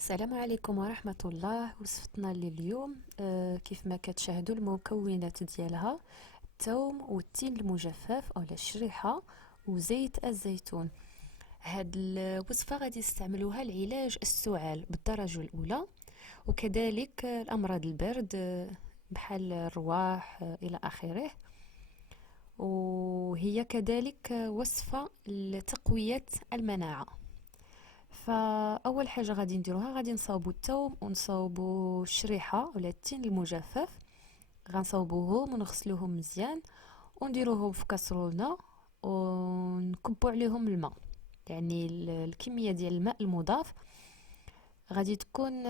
السلام عليكم ورحمة الله. وصفتنا لليوم كيف ما كتشاهدوا المكونات ديالها: الثوم والتين المجفف أو الشريحة وزيت الزيتون. هاد الوصفة غادي نستعملوها لعلاج السعال بالدرجة الأولى، وكذلك الأمراض البرد بحال الرواح إلى آخره. وهي كذلك وصفة لتقوية المناعة. فاول حاجه غادي نديروها، غادي نصاوبوا الثوم ونصاوبوا الشريحه ولا التين المجفف. غنصاوبوهم ونغسلوهم مزيان ونديروهم في كاسرولنا ونكبوا عليهم الماء. يعني الكميه ديال الماء المضاف غادي تكون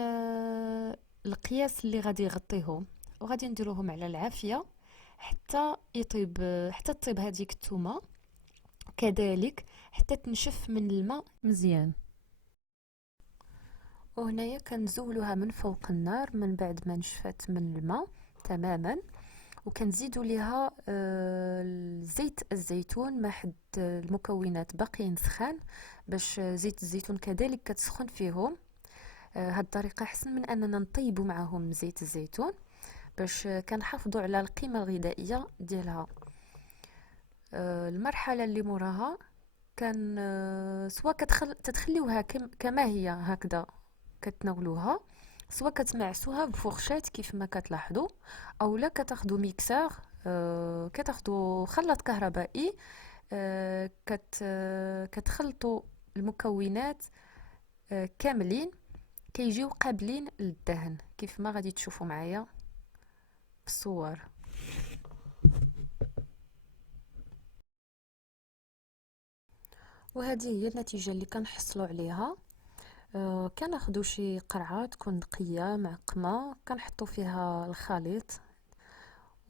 القياس اللي غادي يغطيهم، وغادي نديروهم على العافيه حتى يطيب، حتى تطيب هذيك الثومه، كذلك حتى تنشف من الماء مزيان. وهنايا كنزولوها من فوق النار من بعد ما نشفت من الماء تماما، وكنزيدوا ليها زيت الزيتون ما حد المكونات باقيين سخان، باش زيت الزيتون كذلك كتسخن فيهم. هاد الطريقه احسن من اننا نطيبوا معهم زيت الزيتون، باش كنحافظوا على القيمه الغذائيه ديالها. المرحله اللي موراها كان سواء تتخليوها كما هي هكذا كتناولوها، سواء كتمعسوها بفورشات كيف ما كتلاحظوا، او لا كتاخذوا ميكسور، كتاخذوا خلاط كهربائي، كتخلطوا المكونات كاملين كيجيو قابلين للدهن كيف ما غادي تشوفوا معايا في الصور. وهذه هي النتيجة اللي كنحصلوا عليها. كناخدو شي قرعة تكون نقية معقمة، كنحطو فيها الخليط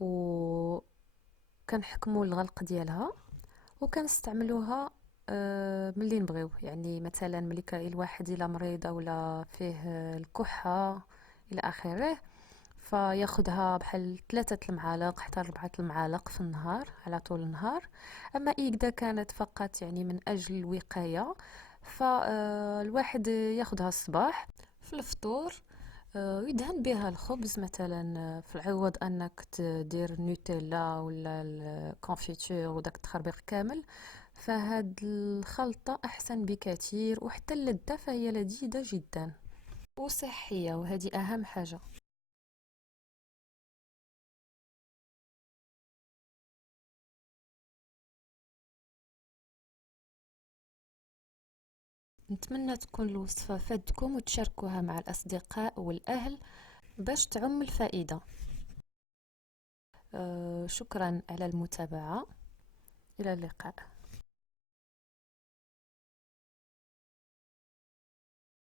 و كنحكمو الغلق ديالها، وكنستعملوها ملي نبغيو. يعني مثلا ملي الواحد الا مريض اولا فيه الكحة الى اخره، فياخدها بحال 3 المعالق حتى 4 المعالق في النهار على طول النهار. اما اذا كانت فقط يعني من اجل الوقاية، فالواحد ياخدها الصباح في الفطور، ويدهن بها الخبز مثلا، في العوض انك تدير نوتيلا ولا الكونفيتور وداك التخربيق كامل. فهاد الخلطة احسن بكثير، وحتى اللذة فهي لذيذة جدا وصحية، وهذه اهم حاجة. نتمنى تكون الوصفة فادتكم وتشاركوها مع الأصدقاء والأهل باش تعم الفائدة. شكرا على المتابعة، إلى اللقاء.